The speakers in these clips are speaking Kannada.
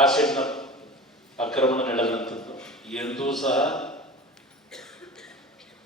ಆಸಿಡ್ನ ಆಕ್ರಮಣ ನಡೆದಂಥದ್ದು. ಎಂದೂ ಸಹ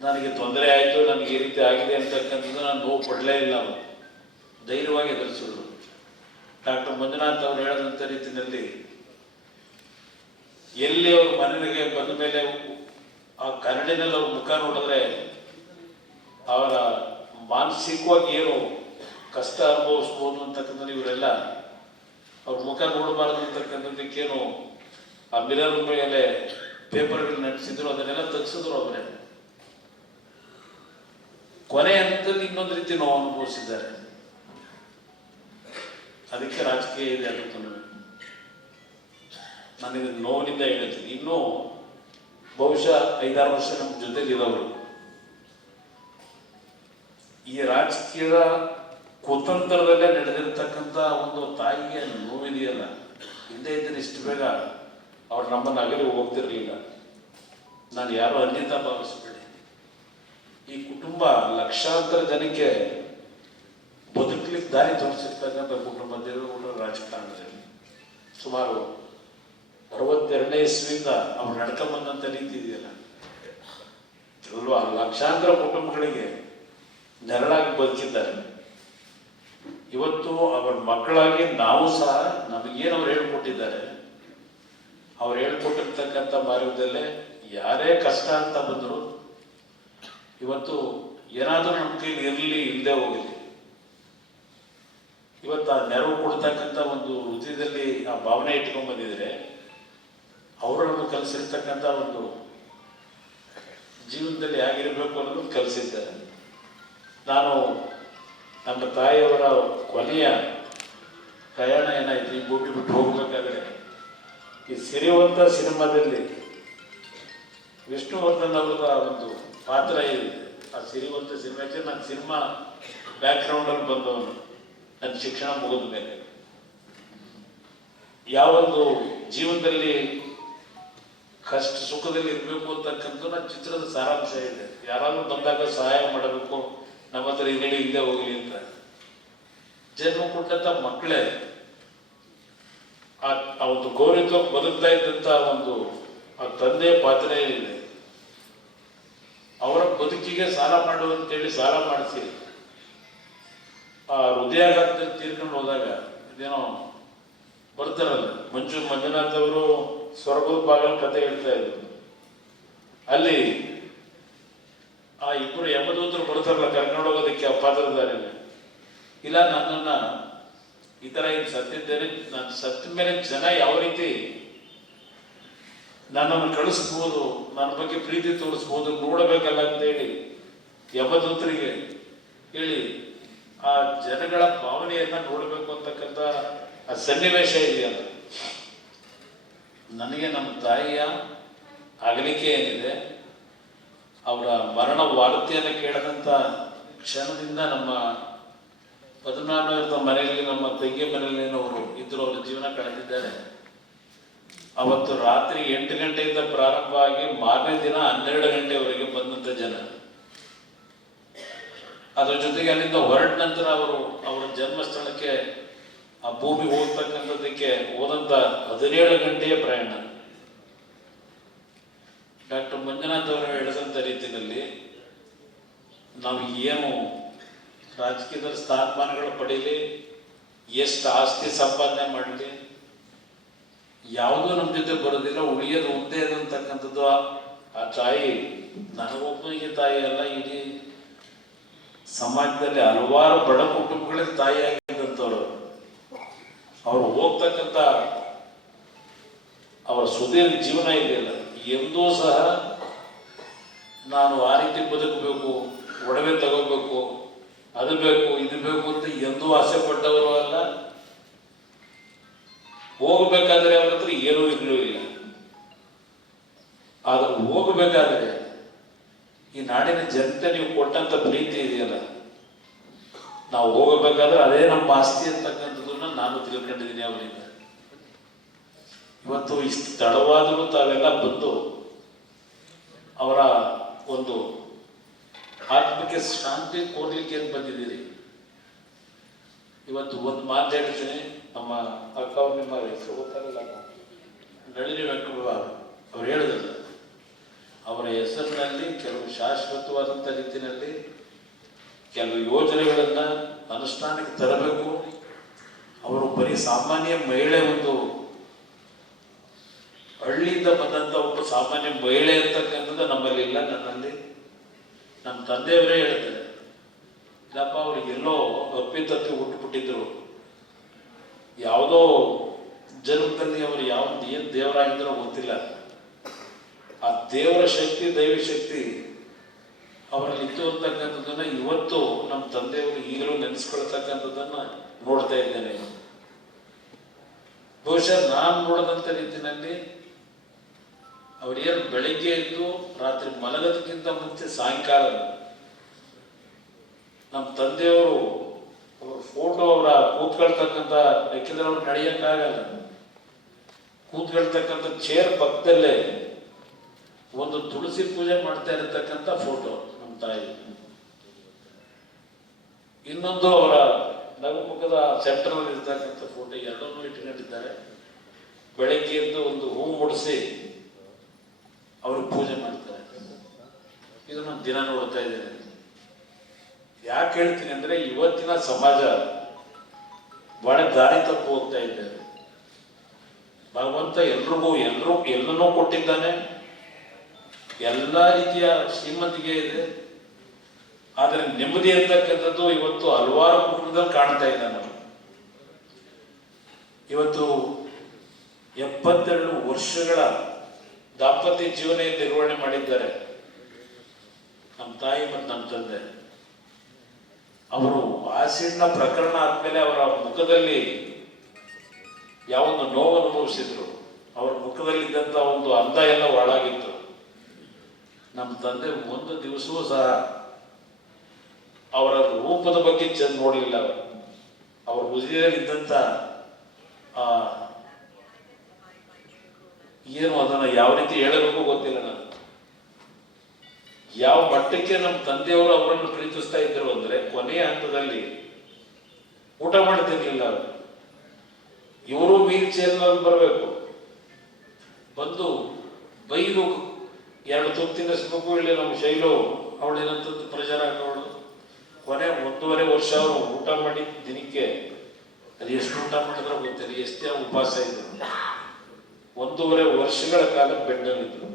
ನನಗೆ ತೊಂದರೆ ಆಯಿತು, ನನಗೆ ಈ ರೀತಿ ಆಗಿದೆ ಅಂತಕ್ಕಂಥದ್ದು ನಾನು ನೋವು ಪಡಲೇ ಇಲ್ಲ. ಅವರು ಧೈರ್ಯವಾಗಿ ಎದುರಿಸಿದ್ರು. ಡಾಕ್ಟರ್ ಮಂಜುನಾಥ್ ಅವರು ಹೇಳಿದಂಥ ರೀತಿಯಲ್ಲಿ ಎಲ್ಲಿ ಅವ್ರ ಮನೆಗೆ ಬಂದ ಮೇಲೆ ಆ ಕನ್ನಡಿನಲ್ಲಿ ಅವ್ರ ಮುಖ ನೋಡಿದ್ರೆ ಅವರ ಮಾನಸಿಕವಾಗಿ ಏನು ಕಷ್ಟ ಅನುಭವಿಸ್ಬೋದು ಅಂತಕ್ಕಂಥ ಇವರೆಲ್ಲ ಅವ್ರ ಮುಖ ನೋಡಬಾರ್ದು ಅಂತಕ್ಕಂಥದ್ದಕ್ಕೇನು ಆ ಮಿರರ್ ಮೇಲೆ ಪೇಪರ್ಗಳು ನಡೆಸಿದ್ರು, ಅದನ್ನೆಲ್ಲ ತೆಗೆಸಿದ್ರು. ಅವರೇ ಕೊನೆ ಹಂತದಲ್ಲಿ ಇನ್ನೊಂದು ರೀತಿ ನೋವು ಅನುಭವಿಸಿದ್ದಾರೆ. ಅದಕ್ಕೆ ರಾಜಕೀಯ ಇದೆ ಅಂತ ನನಗೆ ನೋವಿನಿಂದ ಹೇಳ್ತೀನಿ. ಇನ್ನೂ ಬಹುಶಃ 5-6 ವರ್ಷ ನಮ್ಮ ಜೊತೆಲಿರೋರು ಈ ರಾಜಕೀಯದ ಕುತಂತ್ರದಲ್ಲೇ ನಡೆದಿರ್ತಕ್ಕಂಥ ಒಂದು ತಾಯಿಗೆ ನೋವಿದೆಯಲ್ಲ, ಹಿಂದೆ ಇದ್ದರೆ ಇಷ್ಟು ಬೇಗ ಅವ್ರು ನಮ್ಮನ್ನು ಅಗಲಿ ಹೋಗ್ತಿರ್ಲಿಲ್ಲ. ನಾನು ಯಾರು ಅನ್ಯತಾ ಭಾವಿಸಬೇಡಿ. ಈ ಕುಟುಂಬ ಲಕ್ಷಾಂತರ ಜನಕ್ಕೆ ಬದುಕಲಿಕ್ಕೆ ದಾರಿ ತೋರಿಸಿರ್ತಕ್ಕಂಥ ಕುಟುಂಬ ದೇವೇಗೌಡರ ರಾಜಕಾರಣದಲ್ಲಿ ಸುಮಾರು 62ನೇ ಇಸ್ವಿಯಿಂದ ಅವ್ರು ನಡ್ಕೊಂಬಂದಂಥ ರೀತಿ ಇದೆಯಲ್ಲ, ಅಲ್ವಾ, ಲಕ್ಷಾಂತರ ಕುಟುಂಬಗಳಿಗೆ ನೆರಳಾಗಿ ಬದುಕಿದ್ದಾರೆ. ಇವತ್ತು ಅವರ ಮಕ್ಕಳಾಗಿ ನಾವು ಸಹ ನಮಗೇನು ಅವ್ರು ಹೇಳ್ಕೊಟ್ಟಿದ್ದಾರೆ, ಅವ್ರು ಹೇಳ್ಕೊಟ್ಟಿರ್ತಕ್ಕಂಥ ಮಾರ್ಗದಲ್ಲೇ ಯಾರೇ ಕಷ್ಟ ಅಂತ ಬಂದರು ಇವತ್ತು ಏನಾದರೂ ನಮ್ಮ ಕೈಲಿ ಇರಲಿ ಇಲ್ಲದೆ ಹೋಗಲಿ, ಇವತ್ತು ಆ ನೆರವು ಕೊಡ್ತಕ್ಕಂಥ ಒಂದು ಹೃದಯದಲ್ಲಿ ಆ ಭಾವನೆ ಇಟ್ಕೊಂಡು ಬಂದಿದ್ರೆ ಅವರನ್ನು ಕಲಿಸಿರ್ತಕ್ಕಂಥ ಒಂದು ಜೀವನದಲ್ಲಿ ಹೇಗಿರಬೇಕು ಅನ್ನೋದು ಕಲಿಸಿದ್ದಾರೆ. ನಾನು ನಮ್ಮ ತಾಯಿಯವರ ಕೊನೆಯ ಪ್ರಯಾಣ ಏನಾಯ್ತು, ಈ ಭೂಮಿ ಬಿಟ್ಟು ಹೋಗ್ಬೇಕಾದ್ರೆ ಈ ಸಿರಿವಂತ ಸಿನಿಮಾದಲ್ಲಿ ವಿಷ್ಣುವರ್ಧನ್ ಅವರ ಒಂದು ಪಾತ್ರ ಇದೆ. ಆ ಸಿರಿವಂತ ಸಿನಿಮಾಕ್ಕೆ ನಾನು ಸಿನಿಮಾ ಬ್ಯಾಕ್ಗ್ರೌಂಡಲ್ಲಿ ಬಂದವನು. ನನ್ನ ಶಿಕ್ಷಣ ಮುಗಿದ ಮೇಲೆ ಯಾವೊಂದು ಜೀವನದಲ್ಲಿ ಕಷ್ಟ ಸುಖದಲ್ಲಿ ಇರಬೇಕು ಅಂತಕ್ಕಂಥ ನನ್ನ ಚಿತ್ರದ ಸಾರಾಂಶ ಇದೆ. ಯಾರಾದ್ರೂ ಬಂದಾಗ ಸಹಾಯ ಮಾಡಬೇಕು, ನಮ್ಮ ಹತ್ರ ಹಿಂಗಡಿ ಹಿಂದೆ ಹೋಗಲಿ ಅಂತ. ಜನ್ಮ ಕೊಟ್ಟಂತ ಮಕ್ಕಳೇ ಆ ಒಂದು ಗೌರವ ಬದುಕ್ತಾ ಇದ್ದಂಥ ಒಂದು ಆ ತಂದೆಯ ಪಾತ್ರ ಇದೆ. ಅವರ ಬದುಕಿಗೆ ಸಾಲ ಮಾಡುವಂತೇಳಿ ಸಾಲ ಮಾಡಿಸಿ ಆ ಹೃದಯಾಘಾತದಲ್ಲಿ ತೀರ್ಕೊಂಡು ಹೋದಾಗ ಇದೇನೋ ಬರ್ತಾರಲ್ಲ, ಮಂಜುನಾಥ್ ಅವರು ಸ್ವರ್ಗದ ಬಾಗಲ ಕತೆ ಹೇಳ್ತಾ ಇದ್ರು. ಅಲ್ಲಿ ಆ ಇಬ್ಬರು ಯಮದೂತರು ಬರ್ತಾರಲ್ಲ ಕರ್ಕೊಂಡು ಹೋಗೋದಕ್ಕೆ ಆ ಪಾತ್ರಧಾರಿನ, ಇಲ್ಲ ನನ್ನನ್ನ ಈ ತರ ಏನು ಸತ್ತಿದ್ದೇನೆ, ನಾನು ಸತ್ತ ಮೇಲೆ ಜನ ಯಾವ ರೀತಿ ನನ್ನನ್ನು ಕಳಿಸ್ಬೋದು, ನನ್ನ ಬಗ್ಗೆ ಪ್ರೀತಿ ತೋರಿಸ್ಬೋದು ನೋಡಬೇಕಲ್ಲ ಅಂತೇಳಿ ಯಮದೂತರಿಗೆ ಹೇಳಿ ಆ ಜನಗಳ ಭಾವನೆಯನ್ನ ನೋಡಬೇಕು ಅಂತಕ್ಕಂಥ ಆ ಸನ್ನಿವೇಶ ಇದೆಯಲ್ಲ. ನನಗೆ ನಮ್ಮ ತಾಯಿಯ ಅಗಲಿಕೆ ಏನಿದೆ, ಅವರ ಮರಣ ವಾರ್ತೆಯನ್ನು ಕೇಳದಂಥ ಕ್ಷಣದಿಂದ ನಮ್ಮ 14 ಮನೆಯಲ್ಲಿ ನಮ್ಮ ತಂಗಿ ಮನೆಯಲ್ಲಿ ಅವರು ಇದ್ರು, ಅವರ ಜೀವನ ಕಳೆದಿದ್ದಾರೆ. ಅವತ್ತು ರಾತ್ರಿ 8 ಗಂಟೆಯಿಂದ ಪ್ರಾರಂಭ ಆಗಿ ಮಾರನೇ ದಿನ 12 ಗಂಟೆವರೆಗೆ ಬಂದಂಥ ಜನ. ಅದ್ರ ಜೊತೆಗೆ ಅಲ್ಲಿಂದ ಹೊರಟ ನಂತರ ಅವರು ಅವರ ಜನ್ಮಸ್ಥಳಕ್ಕೆ ಆ ಭೂಮಿ ಹೋಗ್ತಕ್ಕಂಥದ್ದಕ್ಕೆ ಹೋದಂಥ 17 ಗಂಟೆಯ ಪ್ರಯಾಣ. ಡಾಕ್ಟರ್ ಮಂಜುನಾಥ್ ಅವರು ಹೇಳಿದಂಥ ರೀತಿಯಲ್ಲಿ ನಾವು ಏನು ರಾಜಕೀಯದ ಸ್ಥಾನಮಾನಗಳು ಪಡೀಲಿ, ಎಷ್ಟು ಆಸ್ತಿ ಸಂಪಾದನೆ ಮಾಡಲಿ, ಯಾವುದೂ ನಮ್ಮ ಜೊತೆ ಬರೋದಿಲ್ಲ, ಉಳಿಯೋದು ಒಂದೇ ಅಂತಕ್ಕಂಥದ್ದು ಆ ತಾಯಿ ನನಗೊಬ್ಬನಿಗೆ ತಾಯಿ ಅಲ್ಲ, ಇಡೀ ಸಮಾಜದಲ್ಲಿ ಹಲವಾರು ಬಡ ಕುಟುಂಬಗಳಿಗೆ ತಾಯಿಯಾಗಿದ್ದಂಥವ್ರು. ಅವರು ಹೋಗ್ತಕ್ಕಂಥ ಅವರ ಸುದೀರ್ಘ ಜೀವನ ಇದೆಯಲ್ಲ, ಎಂದೂ ಸಹ ನಾನು ಆ ರೀತಿ ಬದುಕಬೇಕು, ಒಡವೆ ತಗೋಬೇಕು, ಅದು ಬೇಕು ಇದು ಬೇಕು ಅಂತ ಎಂದೂ ಆಸೆ ಪಟ್ಟವರು ಅಲ್ಲ. ಹೋಗಬೇಕಾದ್ರೆ ಅವ್ರ ಹತ್ರ ಏನೂ ಇರಲೂ ಇಲ್ಲ. ಆದ್ರೆ ಹೋಗಬೇಕಾದ್ರೆ ಈ ನಾಡಿನ ಜನತೆ ನೀವು ಕೊಟ್ಟಂತ ಪ್ರೀತಿ ಇದೆಯಲ್ಲ, ನಾವು ಹೋಗಬೇಕಾದ್ರೆ ಅದೇ ನಮ್ಮ ಆಸ್ತಿ ಅಂತಕ್ಕಂಥದ್ದನ್ನ ನಾನು ತಿಳ್ಕೊಂಡಿದ್ದೀನಿ ಅವರಿಂದ. ಇವತ್ತು ಇಷ್ಟು ತಡವಾದರೂ ತಾವೆಲ್ಲ ಬಂದು ಅವರ ಒಂದು ಆತ್ಮಕ್ಕೆ ಶಾಂತಿ ಕೋರ್ಲಿಕ್ಕೆ ಏನು ಬಂದಿದ್ದೀರಿ. ಇವತ್ತು ಒಂದು ಮಾತು ಹೇಳ್ತೀನಿ, ನಮ್ಮ ಅಕ್ಕ ನಿಮ್ಮ ಹೆಸರು ಗೊತ್ತಾಗಲ್ಲ, ನಳಿನಿ ವೆಂಕಟಪ್ಪ ಅವ್ರು ಹೇಳಿದ್ರು, ಅವರ ಹೆಸರಿನಲ್ಲಿ ಕೆಲವು ಶಾಶ್ವತವಾದಂಥ ರೀತಿಯಲ್ಲಿ ಕೆಲವು ಯೋಜನೆಗಳನ್ನು ಅನುಷ್ಠಾನಕ್ಕೆ ತರಬೇಕು. ಅವರು ಬರೀ ಸಾಮಾನ್ಯ ಮಹಿಳೆ, ಒಂದು ಹಳ್ಳಿಯಿಂದ ಬಂದಂಥ ಒಬ್ಬ ಸಾಮಾನ್ಯ ಮಹಿಳೆ ಅಂತಕ್ಕಂಥದ್ದು ನಮ್ಮಲ್ಲಿ ಇಲ್ಲ. ನನ್ನಲ್ಲಿ ನಮ್ಮ ತಂದೆಯವರೇ ಹೇಳ್ತಾರೆ, ಇಲ್ಲಪ್ಪ ಅವ್ರಿಗೆಲ್ಲೋ ಅಪ್ಪಿತಪ್ಪಿ ಹುಟ್ಟುಬಿಟ್ಟಿದ್ರು, ಯಾವುದೋ ಜನ್ಮದಲ್ಲಿ ಅವರು ಏನು ದೇವರಾಗಿದ್ದಾರೋ ಗೊತ್ತಿಲ್ಲ, ಆ ದೇವರ ಶಕ್ತಿ, ದೈವ ಶಕ್ತಿ ಅವರಲ್ಲಿ ಇತ್ತು ಅಂತಕ್ಕಂಥದ್ದನ್ನ ಇವತ್ತು ನಮ್ಮ ತಂದೆಯವರು ಈಗಲೂ ನೆನೆಸ್ಕೊಳ್ತಕ್ಕಂಥದ್ದನ್ನ ನೋಡ್ತಾ ಇದ್ದೇನೆ. ಬಹುಶಃ ನಾನು ನೋಡಿದಂಥ ರೀತಿಯಲ್ಲಿ ಅವರೇನು ಬೆಳಿಗ್ಗೆ ಎದ್ದು ರಾತ್ರಿ ಮಲಗೋದಕ್ಕಿಂತ ಮುಂಚೆ ಸಾಯಂಕಾಲ ನಮ್ಮ ತಂದೆಯವರು ಅವ್ರ ಫೋಟೋ, ಅವರ ಕೂತ್ಕೊಳ್ತಕ್ಕಂಥ, ಯಾಕೆಂದ್ರೆ ಅವ್ರು ನಡೆಯಕ್ಕಾಗಲ್ಲ, ಕೂತ್ಕೊಳ್ತಕ್ಕಂಥ ಚೇರ್ ಪಕ್ಕದಲ್ಲೇ ಒಂದು ತುಳಸಿ ಪೂಜೆ ಮಾಡ್ತಾ ಇರತಕ್ಕಂಥ ಫೋಟೋ ನಮ್ಮ ತಾಯಿ. ಇನ್ನೊಂದು ಅವರ ನಗುಮುಖದ ಸೆಂಟರ್ ಇರ್ತಕ್ಕಂಥ ಫೋಟೋ, ಎರಡನ್ನೂ ಇಟ್ಕೊಂಡಿದ್ದಾರೆ. ಬೆಳಗ್ಗೆ ಎದ್ದು ಒಂದು ಹೂ ಮುಡಿಸಿ ಅವರು ಪೂಜೆ ಮಾಡ್ತಾರೆ. ಇದನ್ನು ದಿನ ನೋಡ್ತಾ ಇದ್ದೇನೆ. ಯಾಕೆ ಹೇಳ್ತೀನಿ ಅಂದ್ರೆ, ಇವತ್ತಿನ ಸಮಾಜ ಬಹಳ ದಾರಿ ತಪ್ಪು ಹೋಗ್ತಾ ಇದ್ದಾರೆ. ಭಗವಂತ ಎಲ್ಲನೂ ಕೊಟ್ಟಿದ್ದಾನೆ, ಎಲ್ಲ ರೀತಿಯ ಶ್ರೀಮಂತಿಗೆ ಇದೆ, ಆದರೆ ನೆಮ್ಮದಿ ಅಂತಕ್ಕಂಥದ್ದು ಇವತ್ತು ಹಲವಾರು ಕುಟುಂಬದಲ್ಲಿ ಕಾಣ್ತಾ ಇದ್ದಾನೆ. ಇವತ್ತು 72 ವರ್ಷಗಳ ದಾಂಪತ್ಯ ಜೀವನ ನಿರ್ವಹಣೆ ಮಾಡಿದ್ದಾರೆ ನಮ್ಮ ತಾಯಿ ಮತ್ತು ನಮ್ಮ ತಂದೆ. ಅವರು ಆಸಿಡ್ನ ಪ್ರಕರಣ ಆದ್ಮೇಲೆ ಅವರ ಮುಖದಲ್ಲಿ ಯಾವೊಂದು ನೋವು ಅನುಭವಿಸಿದ್ರು, ಅವರ ಮುಖದಲ್ಲಿದ್ದಂಥ ಒಂದು ಅಂದ ಎಲ್ಲ ಹಾಳಾಗಿತ್ತು. ನಮ್ಮ ತಂದೆ ಒಂದು ದಿವಸವೂ ಸಹ ಅವರ ರೂಪದ ಬಗ್ಗೆ ಚೆಂದ ನೋಡಲಿಲ್ಲ. ಅವ್ರ ಹೃದಯದಲ್ಲಿದ್ದಂಥ ಏನು ಅದನ್ನು ಯಾವ ರೀತಿ ಹೇಳಬೇಕು ಗೊತ್ತಿಲ್ಲ. ನಾನು ಯಾವ ಮಟ್ಟಕ್ಕೆ ನಮ್ಮ ತಂದೆಯವರು ಅವರನ್ನು ಪ್ರೀತಿಸ್ತಾ ಇದ್ರು ಅಂದ್ರೆ, ಕೊನೆಯ ಹಂತದಲ್ಲಿ ಊಟ ಮಾಡ್ತಿರ್ಲಿಲ್ಲ ಅವರು. ಇವರು ವೀಲ್ ಚೇರ್ನಲ್ಲಿ ಬರಬೇಕು, ಬಂದು ಬೈದು 2 ತುತ್ತು ತಿನ್ನಿಸ್ಬೇಕು. ಇಲ್ಲಿ ನಮ್ಮ ಶೈಲು ಅವಳೇನಂತದ್ದು ಪ್ರೆಷರ್ ಹಾಕೋಳು. ಕೊನೆ 1.5 ವರ್ಷ ಅವರು ಊಟ ಮಾಡಿ ದಿನಕ್ಕೆ ಅದು ಎಷ್ಟು ಊಟ ಮಾಡಿದ್ರು ಗೊತ್ತಿಲ್ಲ, ಎಷ್ಟೇ ಉಪವಾಸ ಇದ್ರು. 1.5 ವರ್ಷಗಳ ಕಾಲ ಬೆಡ್ಡಲ್ಲಿದ್ರು.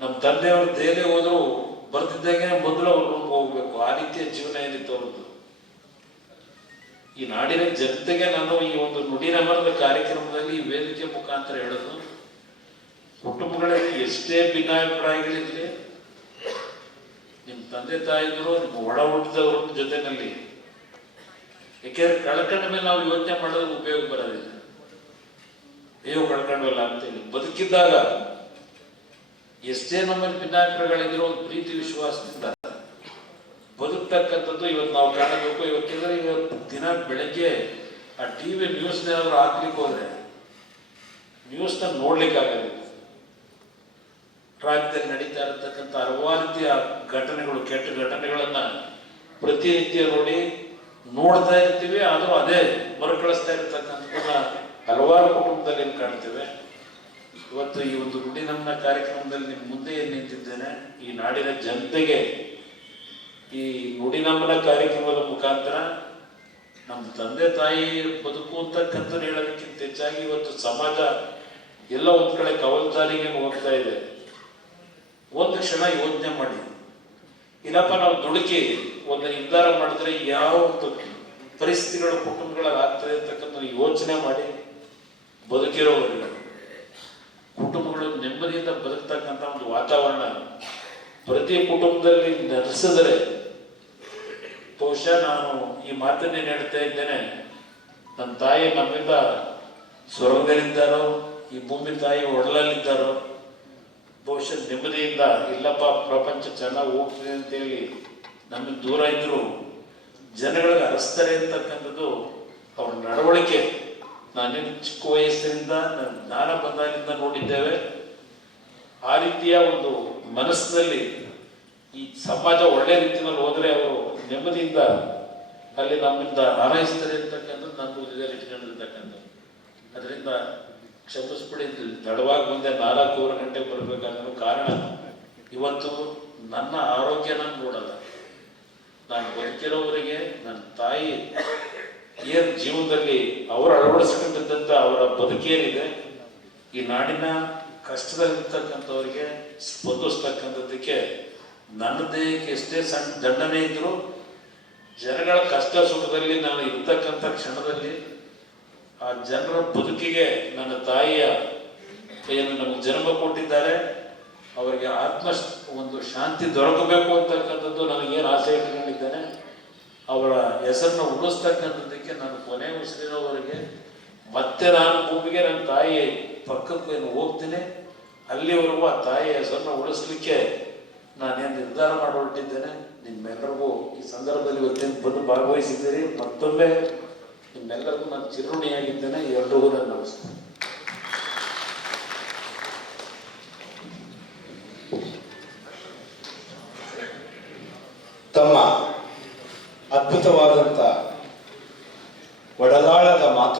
ನಮ್ಮ ತಂದೆಯವರು ದೇಹೇ ಹೋದ್ರು ಬರ್ತಿದ್ದಾಗೆ ಮೊದಲು ಅವ್ರ ರೂಮ್ಗೆ ಹೋಗ್ಬೇಕು, ಆ ರೀತಿಯ ಜೀವನ ಏನಿತ್ತು ಅವ್ರದ್ದು. ಈ ನಾಡಿನ ಜನತೆಗೆ ನಾನು ಈ ಒಂದು ನುಡಿನಮರದ ಕಾರ್ಯಕ್ರಮದಲ್ಲಿ ಈ ವೇದಿಕೆ ಮುಖಾಂತರ ಹೇಳೋದು, ಕುಟುಂಬಗಳಲ್ಲಿ ಎಷ್ಟೇ ಭಿನ್ನಾಭಿಪ್ರಾಯಗಳಿರಲಿ, ನಿಮ್ಮ ತಂದೆ ತಾಯಿದ್ರು ನಿಮ್ಮ ಒಡ ಹುಟ್ಟಿದವ್ರ ಜೊತೆನಲ್ಲಿ, ಯಾಕೆಂದ್ರೆ ಕಳ್ಕೊಂಡ ಮೇಲೆ ನಾವು ಯೋಚನೆ ಮಾಡೋದು ಉಪಯೋಗ ಬರೋದಿಲ್ಲ. ಅಯ್ಯೋ ಕಳ್ಕೊಂಡ್ವಲ್ಲ ಅಂತೇಳಿ, ಬದುಕಿದ್ದಾಗ ಎಷ್ಟೇ ನಮ್ಮಲ್ಲಿ ಭಿನ್ನಾಭಿಪ್ರಾಯಗಳಿದ್ರು ಒಂದು ಪ್ರೀತಿ ವಿಶ್ವಾಸದಿಂದ ಬದುಕ್ತಕ್ಕಂಥದ್ದು ಇವತ್ತು ನಾವು ಕಾಣಬೇಕು. ಇವತ್ತಿದ್ರೆ ಇವತ್ತು ದಿನ ಬೆಳಗ್ಗೆ ಆ ಟಿವಿ ನ್ಯೂಸ್ನೇನಾದ್ರು ಹಾಕ್ಲಿಕ್ಕೆ ಹೋದ್ರೆ ನ್ಯೂಸ್ನ ನೋಡ್ಲಿಕ್ಕಾಗಲಿಲ್ಲ. ರಾಜ್ಯದಲ್ಲಿ ನಡೀತಾ ಇರತಕ್ಕಂಥ ಹಲವಾರು ರೀತಿಯ ಘಟನೆಗಳು, ಕೆಟ್ಟ ಘಟನೆಗಳನ್ನ ಪ್ರತಿನಿತ್ಯ ನೋಡ್ತಾ ಇರ್ತೀವಿ. ಆದರೂ ಅದೇ ಮರುಕಳಿಸ್ತಾ ಇರತಕ್ಕಂಥದ್ದನ್ನ ಹಲವಾರು ಕುಟುಂಬದಲ್ಲಿ ಕಾಣ್ತೇವೆ. ಇವತ್ತು ಈ ಒಂದು ನುಡಿನಮನ ಕಾರ್ಯಕ್ರಮದಲ್ಲಿ ನಿಮ್ಮ ಮುಂದೆ ಏನು ನಿಂತಿದ್ದೇನೆ, ಈ ನಾಡಿನ ಜನತೆಗೆ ಈ ನುಡಿನಮನ ಕಾರ್ಯಕ್ರಮದ ಮುಖಾಂತರ ನಮ್ಮ ತಂದೆ ತಾಯಿ ಬದುಕು ಅಂತಕ್ಕಂಥ ಹೇಳೋದಕ್ಕಿಂತ ಹೆಚ್ಚಾಗಿ ಇವತ್ತು ಸಮಾಜ ಎಲ್ಲ ಒಂದ್ ಕಡೆ ಕವಲ್ದಾರಿಗೆ ಹೋಗ್ತಾ ಇದೆ. ಒಂದು ಕ್ಷಣ ಯೋಚನೆ ಮಾಡಿ, ಇಲ್ಲಪ್ಪ ನಾವು ದುಡುಕಿ ಒಂದು ನಿರ್ಧಾರ ಮಾಡಿದ್ರೆ ಯಾವ ಒಂದು ಪರಿಸ್ಥಿತಿಗಳು ಕುಟುಂಬಗಳಲ್ಲಿ ಆಗ್ತದೆ ಅಂತಕ್ಕಂಥ ಯೋಚನೆ ಮಾಡಿ ಬದುಕಿರೋವರೆಗೆ ಕುಟುಂಬಗಳು ನೆಮ್ಮದಿಯಿಂದ ಬದುಕ್ತಕ್ಕಂಥ ಒಂದು ವಾತಾವರಣ ಪ್ರತಿ ಕುಟುಂಬದಲ್ಲಿ ನೆಲೆಸಿದರೆ, ಬಹುಶಃ ನಾನು ಈ ಮಾತನ್ನೇನು ಹೇಳ್ತಾ ಇದ್ದೇನೆ, ನನ್ನ ತಾಯಿ ನಮ್ಮಿಂದ ಸ್ವರ್ಗದಲ್ಲಿದ್ದಾರೋ, ಈ ಭೂಮಿ ತಾಯಿ ಒಡಲಲ್ಲಿದ್ದಾರೋ, ಬಹುಶಃ ನೆಮ್ಮದಿಯಿಂದ ಇಲ್ಲಪ್ಪ ಪ್ರಪಂಚ ಚೆನ್ನಾಗಿ ಹೋಗ್ತದೆ ಅಂತೇಳಿ ನಮಗೆ ದೂರ ಇದ್ರು ಜನಗಳಿಗೆ ಅರಸ್ತಾರೆ ಅಂತಕ್ಕಂಥದ್ದು ಅವ್ರ ನಡವಳಿಕೆ ನಾನೇನು ಚಿಕ್ಕ ವಯಸ್ಸಿನಿಂದ ಜ್ಞಾನ ಬಂದಾಗಿಂದ ನೋಡಿದ್ದೇವೆ. ಆ ರೀತಿಯ ಒಂದು ಮನಸ್ಸಿನಲ್ಲಿ ಈ ಸಮಾಜ ಒಳ್ಳೆ ರೀತಿಯಲ್ಲಿ ಹೋದರೆ ಅವರು ನೆಮ್ಮದಿಯಿಂದ ಅಲ್ಲಿ ನಮ್ಮಿಂದ ಹಾರೈಸ್ತಾರೆ ಅಂತಕ್ಕಂಥದ್ದು ನನ್ನ ಹೃದಯದಲ್ಲಿ ಇಟ್ಕೊಂಡಿರ್ತಕ್ಕಂಥದ್ದು. ಅದರಿಂದ ಕ್ಷಮಿಸ್ಬಿಡಿ, ತಡವಾಗಿ ಬಂದೆ, 4:15 ಗಂಟೆಗೆ ಬರಬೇಕಾದ್ರೂ ಕಾರಣ ಇವತ್ತು ನನ್ನ ಆರೋಗ್ಯನ ನೋಡಲ್ಲ. ನಾನು ಬದುಕಿರೋವರಿಗೆ ನನ್ನ ತಾಯಿ ಏನು ಜೀವನದಲ್ಲಿ ಅವರು ಅಳವಡಿಸ್ಕೊಂಡಿದ್ದಂಥ ಅವರ ಬದುಕೇನಿದೆ, ಈ ನಾಡಿನ ಕಷ್ಟದಲ್ಲಿರ್ತಕ್ಕಂಥವ್ರಿಗೆ ಸ್ಪಂದಿಸ್ತಕ್ಕಂಥದ್ದಕ್ಕೆ ನನ್ನದೇ ಎಷ್ಟೇ ಸಣ್ಣ ದಂಡನೆ ಇದ್ದರೂ ಜನಗಳ ಕಷ್ಟ ಸುಖದಲ್ಲಿ ನಾನು ಇರ್ತಕ್ಕಂಥ ಕ್ಷಣದಲ್ಲಿ ಆ ಜನರ ಬದುಕಿಗೆ ನನ್ನ ತಾಯಿಯ ಏನು ನಮಗೆ ಜನ್ಮ ಕೊಟ್ಟಿದ್ದಾರೆ ಅವರಿಗೆ ಒಂದು ಶಾಂತಿ ದೊರಕಬೇಕು ಅಂತಕ್ಕಂಥದ್ದು ನನಗೇನು ಆಸೆ ಇಟ್ಕೊಂಡಿದ್ದೇನೆ, ಅವರ ಹೆಸರನ್ನು ಉಳಿಸ್ತಕ್ಕಂಥದ್ದಕ್ಕೆ ನಾನು ಕೊನೆ ಉಸಿರಿರೋವರೆಗೆ ಮತ್ತೆ ನಾನು ಭೂಮಿಗೆ ನನ್ನ ತಾಯಿ ಪಕ್ಕಕ್ಕೆ ಹೋಗ್ತೀನಿ. ಅಲ್ಲಿವರೆಗೂ ಆ ತಾಯಿಯ ಹೆಸರನ್ನು ಉಳಿಸ್ಲಿಕ್ಕೆ ನಾನೇನು ನಿರ್ಧಾರ ಮಾಡಿ ಹೊರಟಿದ್ದೇನೆ. ನಿಮ್ಮೆಲ್ಲರಿಗೂ ಈ ಸಂದರ್ಭದಲ್ಲಿ ಇವತ್ತೇನು ಬಂದು ಭಾಗವಹಿಸಿದ್ದೀರಿ, ಮತ್ತೊಮ್ಮೆ ನಿಮ್ಮೆಲ್ಲರಿಗೂ ನಾನು ಚಿರುಣಿಯಾಗಿದ್ದೇನೆ. ಎಲ್ರಿಗೂ ನಾನು ನಮಸ್ಕಾರ. ತಮ್ಮ ಅದ್ಭುತವಾದಂಥ ಒಡಲಾಳದ ಮಾತು